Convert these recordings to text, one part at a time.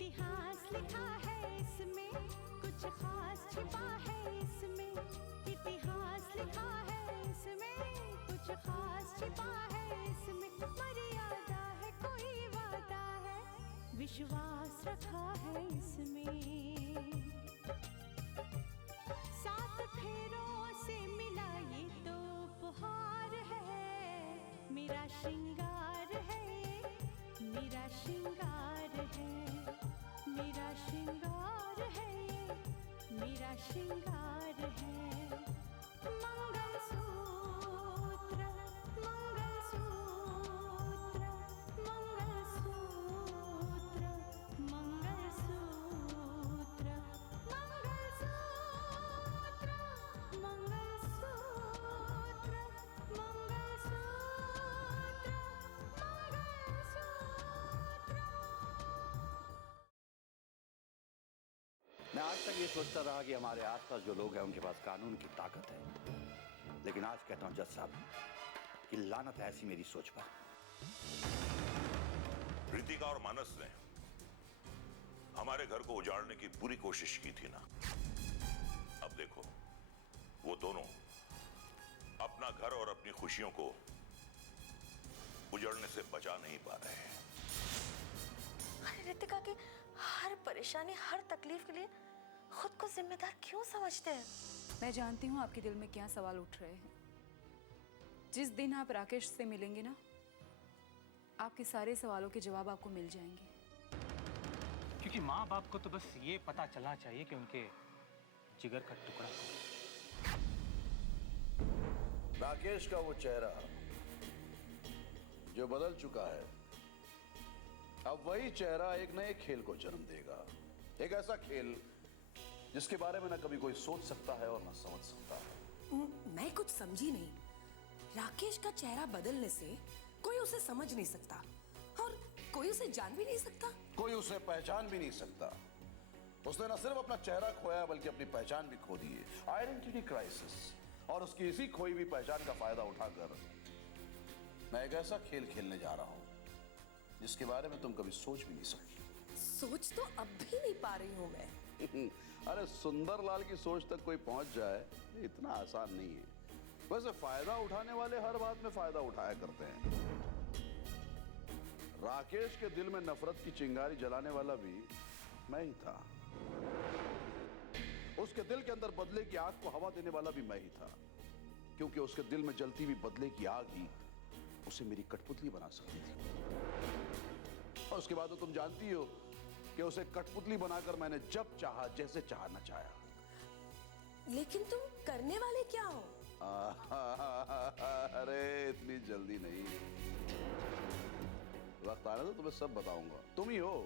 इतिहास लिखा है इसमें, कुछ खास छिपा है इसमें। इतिहास लिखा है इसमें, कुछ खास छिपा है इसमें। मर्यादा है, कोई वादा है, विश्वास रखा है इसमें। सात फेरों से मिला ये तो उपहार है, मेरा श्रृंगार है, मेरा श्रृंगार है, मेरा श्रृंगार है, मेरा श्रृंगार है। मंगलसूत्र, मंगलसूत्र, मंगलसूत्र, मंगलसूत्र, मंगलसूत्र, मंगलसूत्र, मैं आज तक ये सोचता रहा कि हमारे आसपास जो लोग हैं उनके पास कानून की ताकत है, लेकिन आज कहता हूं जज साहब कि लानत है ऐसी मेरी सोच पर। रितिका और मानस ने हमारे घर को उजाड़ने की पूरी कोशिश की थी ना, अब देखो वो दोनों अपना घर और अपनी खुशियों को उजड़ने से बचा नहीं पा रहे हैं। अरे रितिका की हर परेशानी, हर तकलीफ के लिए खुद को जिम्मेदार क्यों समझते हैं? मैं जानती हूँ आपके दिल में क्या सवाल उठ रहे हैं। जिस दिन आप राकेश से मिलेंगे ना, आपके सारे सवालों के जवाब आपको मिल जाएंगे। क्योंकि माँ बाप को तो बस ये पता चलना चाहिए कि उनके जिगर का टुकड़ा। राकेश का वो चेहरा जो बदल चुका है, अब वही चेहरा एक नए खेल को जन्म देगा। एक ऐसा खेल जिसके बारे में ना कभी कोई सोच सकता है और ना समझ सकता है। मैं कुछ समझी नहीं। राकेश का चेहरा बदलने से कोई उसे समझ नहीं सकता और कोई उसे जान भी नहीं सकता। कोई उसे पहचान भी नहीं सकता। उसने ना सिर्फ अपना चेहरा खोया बल्कि अपनी पहचान भी खो दी है। Identity crisis. और उसकी इसी खोई हुई पहचान का फायदा उठाकर मैं एक ऐसा खेल खेलने जा रहा हूं जिसके बारे में तुम कभी सोच भी नहीं सकती। सोच तो अब भी नहीं पा रही हूं मैं। अरे सुंदरलाल की सोच तक कोई पहुंच जाए इतना आसान नहीं है। वैसे फायदा उठाने वाले हर बात में फायदा उठाया करते हैं। राकेश के दिल में नफरत की चिंगारी जलाने वाला भी मैं ही था। उसके दिल के अंदर बदले की आग को हवा देने वाला भी मैं ही था, क्योंकि उसके दिल में जलती हुई बदले की आग ही उसे मेरी कठपुतली बना सकती थी। और उसके बाद तो तुम जानती हो कि उसे कठपुतली बनाकर मैंने जब चाहा जैसे चाहा नचाया। लेकिन तुम करने वाले क्या हो? अरे इतनी जल्दी नहीं, वक्त आने तो तुम्हें सब बताऊंगा। तुम ही हो,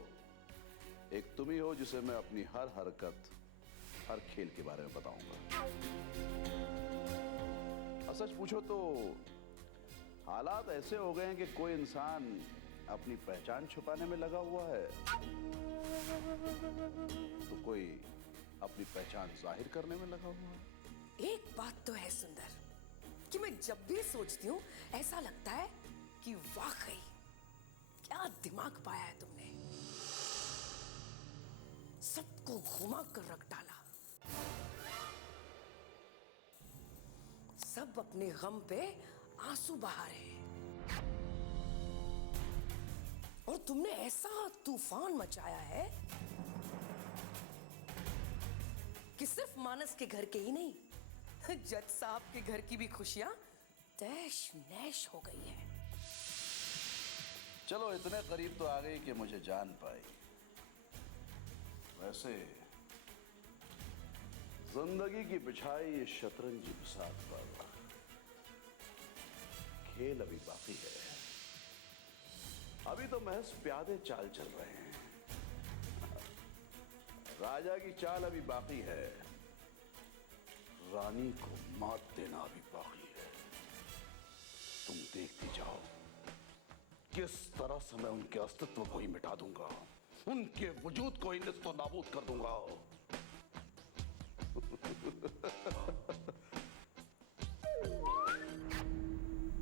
एक तुम ही हो जिसे मैं अपनी हर हरकत, हर खेल के बारे में बताऊंगा। और सच पूछो तो हालात ऐसे हो गए हैं कि कोई इंसान अपनी पहचान छुपाने में लगा हुआ है तो कोई अपनी पहचान जाहिर करने में लगा हुआ है। एक बात तो है सुंदर कि मैं जब भी सोचती हूँ ऐसा लगता है कि वाकई क्या दिमाग पाया है तुमने। सबको घुमा कर रख डाला। सब अपने गम पे आंसू बहा रहे हैं और तुमने ऐसा तूफान मचाया है कि सिर्फ मानस के घर के ही नहीं, जज साहब के घर की भी खुशियां तैश नैश हो गई है। चलो इतने करीब तो आ गई कि मुझे जान पाई। वैसे जिंदगी की बिछाई ये शतरंज बिसात पर खेल अभी बाकी है। अभी तो महज प्यादे चाल चल रहे हैं। राजा की चाल अभी बाकी है, रानी को मात देना अभी बाकी है। तुम देखती जाओ किस तरह से मैं उनके अस्तित्व को ही मिटा दूंगा, उनके वजूद को ही निस्तो नाबूद कर दूंगा।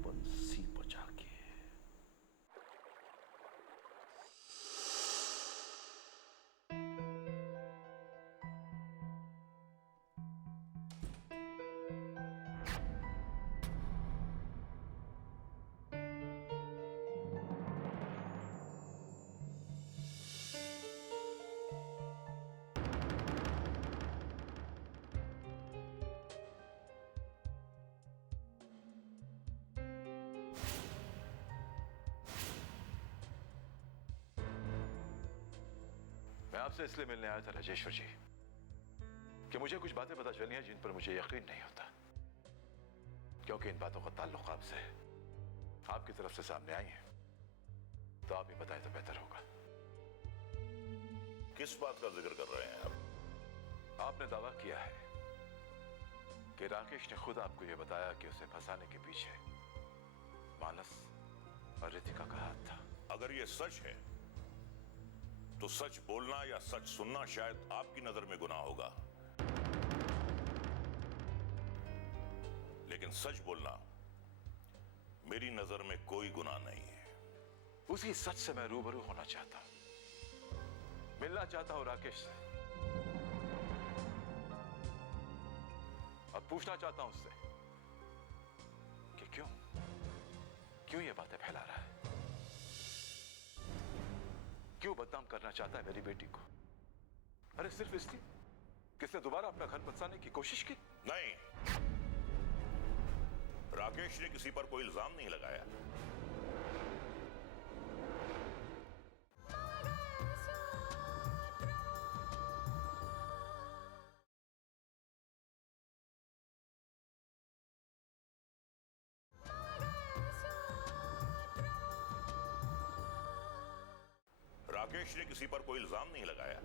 बंसी बजा के। आपसे इसलिए मिलने आया था राजेश्वर जी कि मुझे कुछ बातें पता चली हैं जिन पर मुझे यकीन नहीं होता, क्योंकि इन बातों का ताल्लुक आपसे आपकी तरफ से सामने आई है। तो आप ही बताएं तो बेहतर होगा। किस बात का जिक्र कर रहे हैं आप? आपने दावा किया है कि राकेश ने खुद आपको यह बताया कि उसे फंसाने के पीछे मानस और रितिका का हाथ था। अगर ये सच है तो सच बोलना या सच सुनना शायद आपकी नजर में गुनाह होगा, लेकिन सच बोलना मेरी नजर में कोई गुनाह नहीं है। उसी सच से मैं रूबरू होना चाहता हूं, मिलना चाहता हूं राकेश से, और पूछना चाहता हूं उससे कि क्यों ये बातें फैला रहा है, क्यों बदनाम करना चाहता है मेरी बेटी को। अरे सिर्फ इसलिए किसने दोबारा अपना घर बसाने की कोशिश की? नहीं, राकेश ने किसी पर कोई इल्जाम नहीं लगाया। राकेश ने किसी पर कोई इल्जाम नहीं लगाया।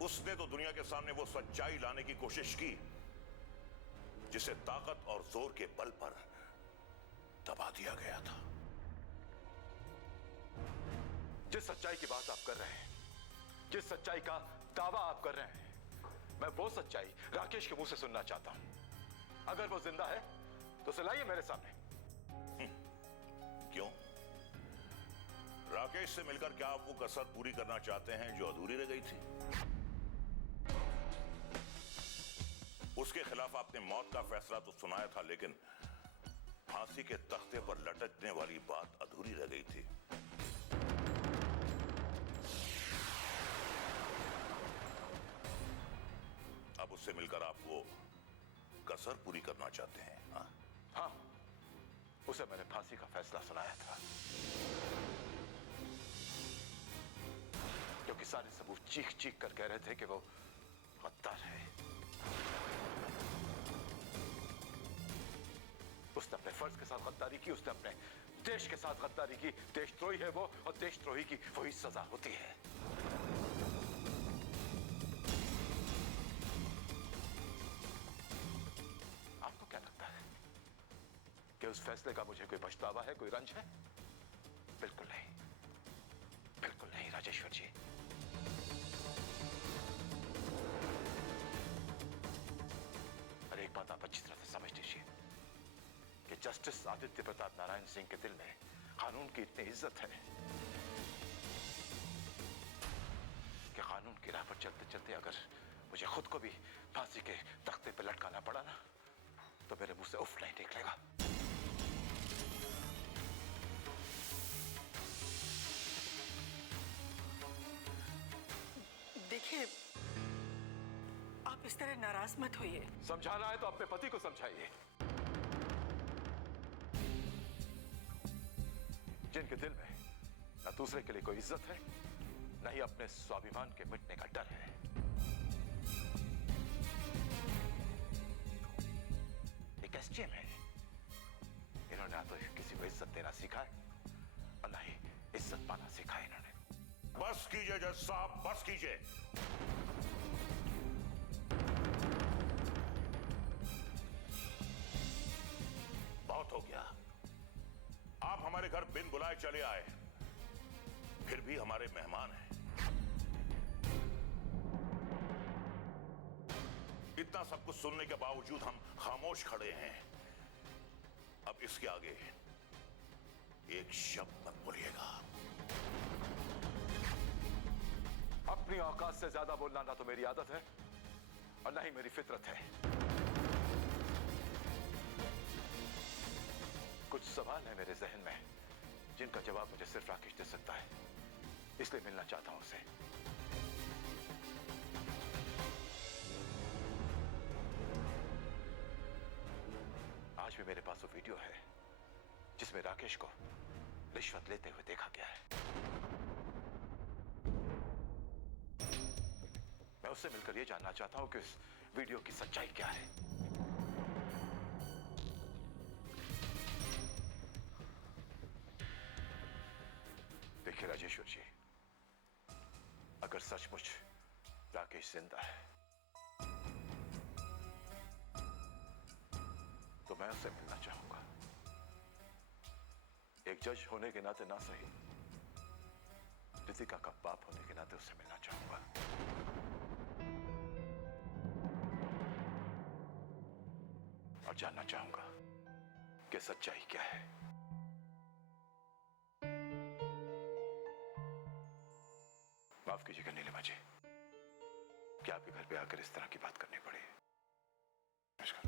उसने तो दुनिया के सामने वो सच्चाई लाने की कोशिश की जिसे ताकत और जोर के बल पर दबा दिया गया था। जिस सच्चाई की बात आप कर रहे हैं, जिस सच्चाई का दावा आप कर रहे हैं, मैं वो सच्चाई राकेश के मुंह से सुनना चाहता हूं। अगर वो जिंदा है तो सुनाइए मेरे सामने। क्यों? राकेश से मिलकर क्या आप वो कसर पूरी करना चाहते हैं जो अधूरी रह गई थी? उसके खिलाफ आपने मौत का फैसला तो सुनाया था, लेकिन फांसी के तख्ते पर लटकने वाली बात अधूरी रह गई थी। अब उससे मिलकर आप वो कसर पूरी करना चाहते हैं? हाँ, उसे मैंने फांसी का फैसला सुनाया था, क्योंकि सारे सबूत चीख चीख कर कह रहे थे कि वो गद्दार है। उसने अपने फर्ज के साथ गद्दारी की, उसने अपने देश के साथ गद्दारी की। देशद्रोही है वो, और देशद्रोही की वही सजा होती है। आपको क्या लगता है कि उस फैसले का मुझे कोई पछतावा है, कोई रंज है? बिल्कुल नहीं, बिल्कुल नहीं राजेश्वर जी। और एक बात आप अच्छी तरह से समझ लीजिए कि जस्टिस आदित्य प्रताप नारायण सिंह के दिल में कानून की इतनी इज्जत है कि कानून की राह पर चलते चलते अगर मुझे खुद को भी फांसी के तख्ते पर लटकाना पड़ा ना, तो मेरे मुंह से उफ नहीं निकलेगा। देखिए, आप इस तरह नाराज मत होइए। समझाना है तो अपने पति को समझाइए, जिनके दिल में न दूसरे के लिए कोई इज्जत है, न ही अपने स्वाभिमान के मिटने का डर है। एक एसटीएम है, इन्होंने ना तो किसी को इज्जत देना सीखा है और न ही इज्जत पाना सीखा है इन्होंने। बस कीजिए जज साहब, बस कीजिए। बहुत हो गया। आप हमारे घर बिन बुलाए चले आए, फिर भी हमारे मेहमान हैं। इतना सब कुछ सुनने के बावजूद हम खामोश खड़े हैं। अब इसके आगे एक शब्द मत बोलिएगा। अपनी औकात से ज्यादा बोलना ना तो मेरी आदत है और ना ही मेरी फितरत है। कुछ सवाल है मेरे जहन में जिनका जवाब मुझे सिर्फ राकेश दे सकता है, इसलिए मिलना चाहता हूं उसे। आज भी मेरे पास वो वीडियो है जिसमें राकेश को रिश्वत लेते हुए देखा गया है। मैं उससे मिलकर यह जानना चाहता हूं कि उस वीडियो की सच्चाई क्या है। देखिए राजेश्वर जी, अगर सचमुच राकेश जिंदा है तो मैं उससे मिलना चाहूंगा। एक जज होने के नाते ना सही, रितिका का बाप होने के नाते उससे मिलना चाहूंगा। और जानना चाहूंगा कि सच्चाई क्या है। माफ कीजिएगा नीलिमा जी, क्या आपके घर पे आकर इस तरह की बात करनी पड़ी। नमस्कार।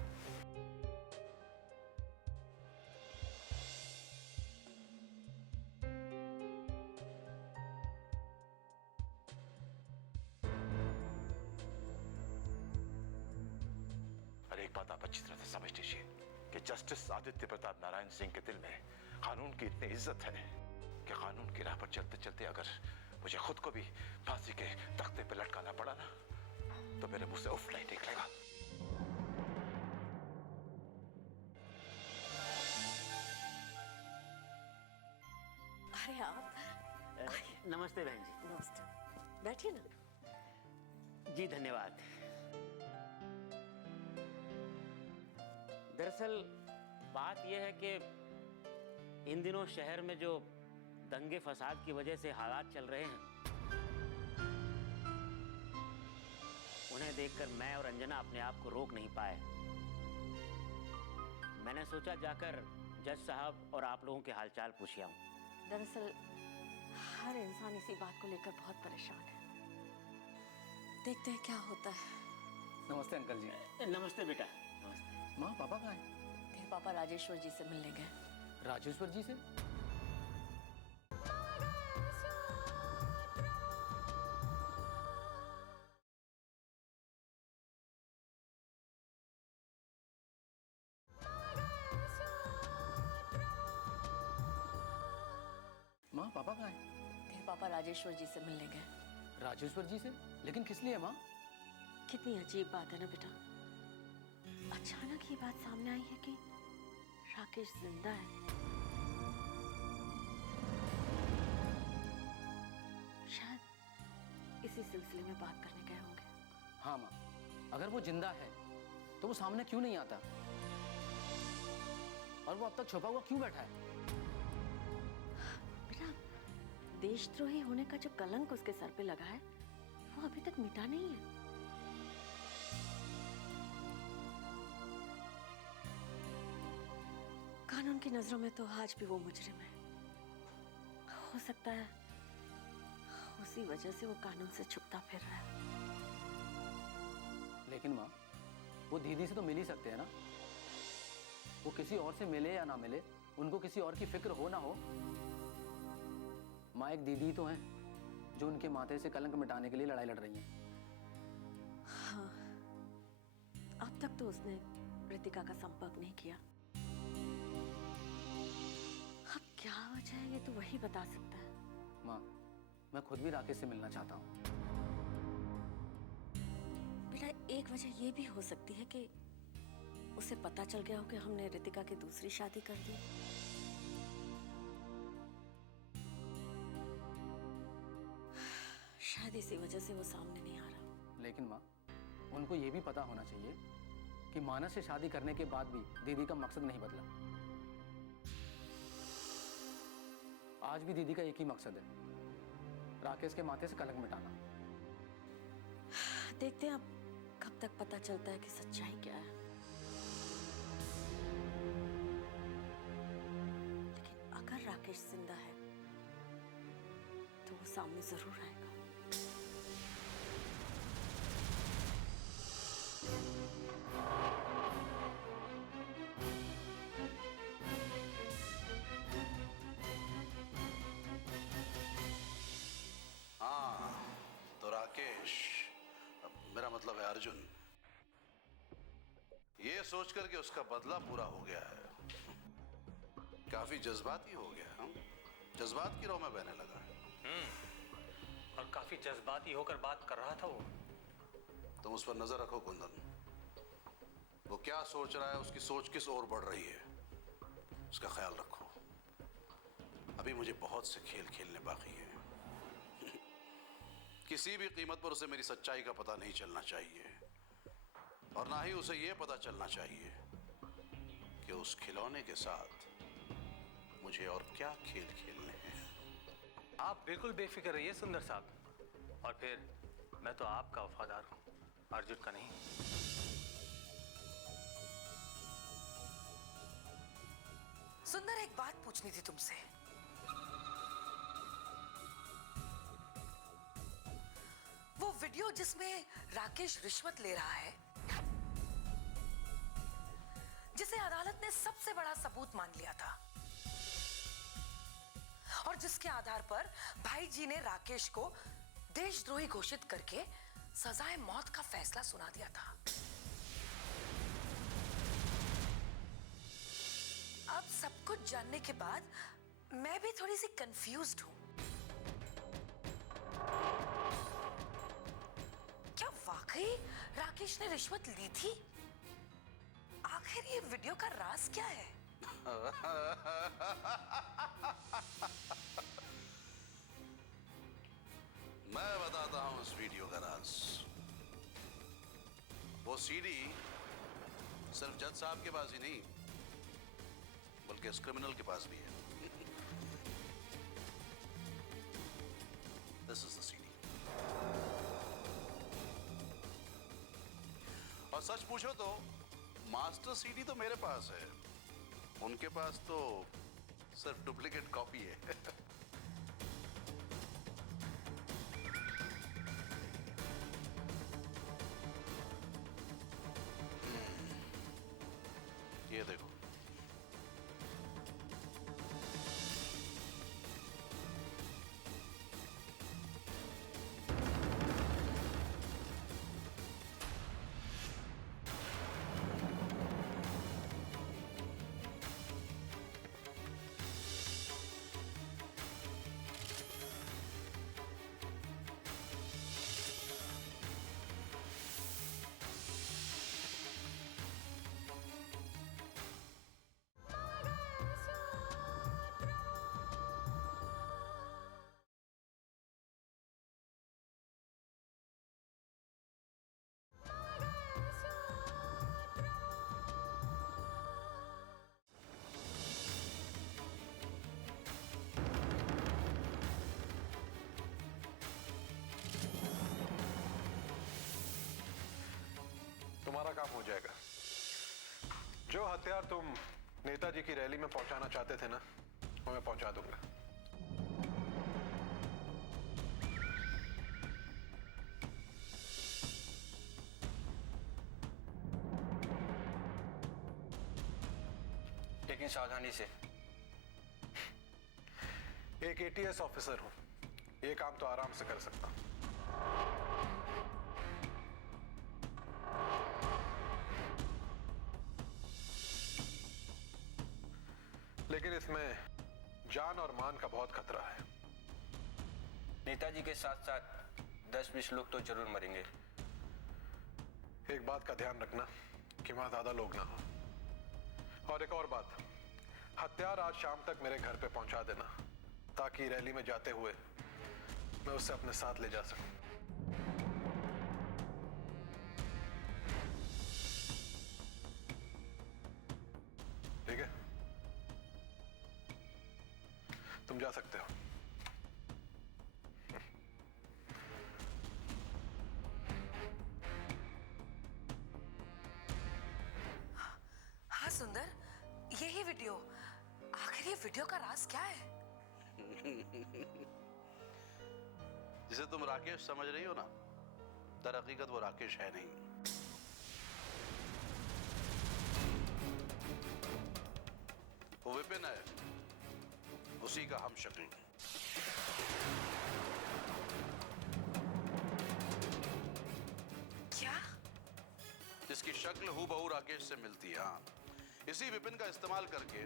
अरे एक बात आप अच्छी तरह से समझ लीजिए कि जस्टिस आदित्य प्रताप नारायण सिंह के दिल में कानून की इतनी इज्जत है कि कानून की राह पर चलते चलते अगर मुझे खुद को भी फांसी के तख्ते पर लटकाना पड़ा ना, तो मेरे मुंह से उफ नहीं निकलेगा। अरे आप नमस्ते बहन जी। नमस्ते, बैठिए ना। जी धन्यवाद। दरअसल बात यह है कि इन दिनों शहर में जो दंगे फसाद की वजह से हालात चल रहे हैं, उन्हें देखकर मैं और अंजना अपने आप को रोक नहीं पाए। मैंने सोचा जाकर जज साहब और आप लोगों के हालचाल पूछ आऊं। दरअसल हर इंसान इसी बात को लेकर बहुत परेशान है। देखते हैं क्या होता है। नमस्ते अंकल जी। नमस्ते बेटा। नमस्ते। माँ पापा कहाँ हैं? तेरे पापा राजेश्वर जी से मिलने गए। राजेश्वर जी से? माँ पापा कहाँ हैं? तेरे पापा राजेश्वर जी से मिलने गए। राजेश्वर जी से? लेकिन किस लिए माँ? कितनी अजीब बात है ना बेटा। अचानक ये बात सामने आई है कि राकेश जिंदा है। शायद इसी सिलसिले में बात करने गए होंगे। हाँ माँ, अगर वो जिंदा है तो वो सामने क्यों नहीं आता? और वो अब तक छुपा हुआ क्यों बैठा है? बेटा, देशद्रोही होने का जो कलंक उसके सर पे लगा है, वो अभी तक मिटा नहीं है। कानून की नजरों में तो आज भी वो मुजरिम है। हो सकता है उसी वजह से वो कानून से छुपता फिर रहा है। लेकिन माँ, वो दीदी से तो मिल ही सकते हैं ना? वो किसी और से मिले या ना मिले, उनको किसी और की फिक्र हो ना हो, माँ एक दीदी तो हैं जो उनके माथे से कलंक मिटाने के लिए लड़ाई लड़ रही हैं। हाँ, अब तक तो उसने रितिका का संपर्क नहीं किया। अब क्या वजह है ये तो वही बता सकता है। माँ, मैं खुद भी राकेश से मिलना चाहता हूँ। बेटा, एक वजह ये भी हो सकती है कि उसे पता चल गया हो कि हमने रितिका की दूसरी शादी कर दी। शायद इसी वजह से वो सामने नहीं आ रहा। लेकिन माँ, उनको ये भी पता होना चाहिए कि मानस से शादी करने के बाद भी दीदी का मकसद नहीं बदला। आज भी दीदी का एक ही मकसद है, राकेश के माथे से कलंक मिटाना। देखते हैं अब कब तक पता चलता है कि सच्चाई क्या है। लेकिन अगर राकेश जिंदा है तो वो सामने जरूर आएगा। हाँ, तो राकेश, मेरा मतलब है अर्जुन, ये सोचकर कि उसका बदला पूरा हो गया है, काफी जज्बाती हो गया। जज्बात की रो में बहने लगा। और काफी जज्बाती होकर बात कर रहा था वो। तुम उस पर नजर रखो कुंदन, वो क्या सोच रहा है, उसकी सोच किस ओर बढ़ रही है, उसका ख्याल रखो। अभी मुझे बहुत से खेल खेलने बाकी है। किसी भी कीमत पर उसे मेरी सच्चाई का पता नहीं चलना चाहिए, और ना ही उसे यह पता चलना चाहिए कि उस खिलौने के साथ मुझे और क्या खेल खेलने हैं। आप बिल्कुल बेफिक्र रहिए सुंदर साहब, और फिर मैं तो आपका वफादार हूं, अर्जुन का नहीं। सुंदर, एक बात पूछनी थी तुमसे। वो वीडियो जिसमें राकेश रिश्वत ले रहा है, जिसे अदालत ने सबसे बड़ा सबूत मान लिया था, और जिसके आधार पर भाई जी ने राकेश को देशद्रोही घोषित करके सजाए मौत का फैसला सुना दिया था। अब सब कुछ जानने के बाद मैं भी थोड़ी सी कंफ्यूज्ड हूं। क्या वाकई राकेश ने रिश्वत ली थी? आखिर ये वीडियो का राज क्या है? मैं बताता हूं उस वीडियो का राज। वो सीडी सिर्फ जज साहब के पास ही नहीं, बल्कि इस क्रिमिनल के पास भी है। This is the CD. और सच पूछो तो मास्टर सीडी तो मेरे पास है, उनके पास तो सिर्फ डुप्लीकेट कॉपी है। ये देखो, तुम्हारा काम हो जाएगा। जो हथियार तुम नेताजी की रैली में पहुंचाना चाहते थे ना, वो मैं पहुंचा दूंगा। लेकिन सावधानी से। एक एटीएस ऑफिसर हूं, ये काम तो आराम से कर सकता हूं। लेकिन इसमें जान और मान का बहुत खतरा है। नेताजी के साथ साथ 10-20 लोग तो जरूर मरेंगे। एक बात का ध्यान रखना कि वहां ज्यादा लोग ना हो। और एक और बात, हथियार आज शाम तक मेरे घर पे पहुंचा देना, ताकि रैली में जाते हुए मैं उसे अपने साथ ले जा सकूं। ठीक है, तुम जा सकते हो। हाँ सुंदर, यही वीडियो। आखिर ये वीडियो का राज क्या है? जिसे तुम राकेश समझ रही हो ना, दर हकीकत वो राकेश है नहीं। वो विपिन है, उसी का हम शक्ल। क्या? जिसकी शक्ल हूबहू राकेश से मिलती है। हाँ, इसी विपिन का इस्तेमाल करके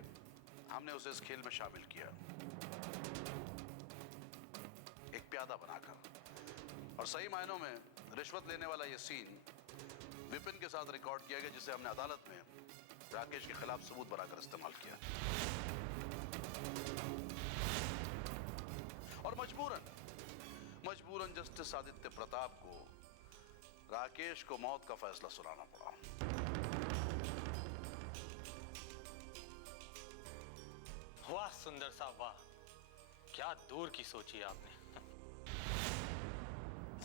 हमने उसे इस खेल में शामिल किया। प्यादा बनाकर, और सही मायनों में रिश्वत लेने वाला यह सीन विपिन के साथ रिकॉर्ड किया गया, जिसे हमने अदालत में राकेश के खिलाफ सबूत बनाकर इस्तेमाल किया। और मजबूरन जस्टिस आदित्य प्रताप को राकेश को मौत का फैसला सुनाना पड़ा। वाह सुंदर साहब वाह, क्या दूर की सोची आपने।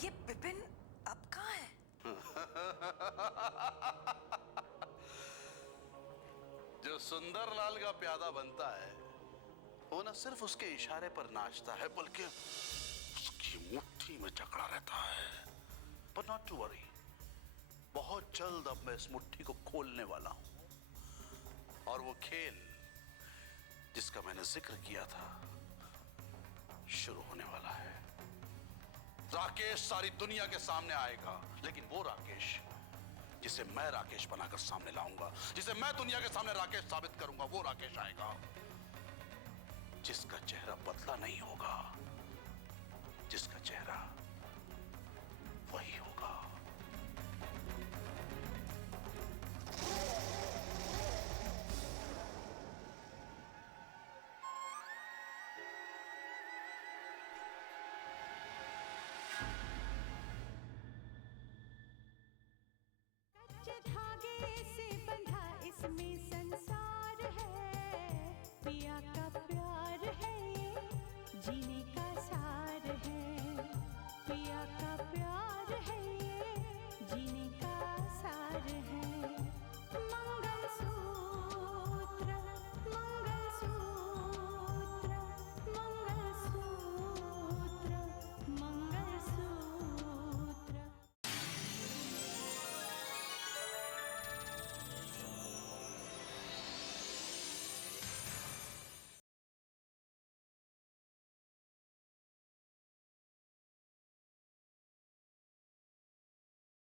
ये बिपिन अब कहाँ है? जो सुंदर लाल का प्यादा बनता है वो न सिर्फ उसके इशारे पर नाचता है बल्कि उसकी मुट्ठी में जकड़ा रहता है। But not to worry, बहुत जल्द अब मैं इस मुट्ठी को खोलने वाला हूं, और वो खेल जिसका मैंने जिक्र किया था शुरू होने वाला है। राकेश सारी दुनिया के सामने आएगा, लेकिन वो राकेश जिसे मैं राकेश बनाकर सामने लाऊंगा, जिसे मैं दुनिया के सामने राकेश साबित करूंगा, वो राकेश आएगा जिसका चेहरा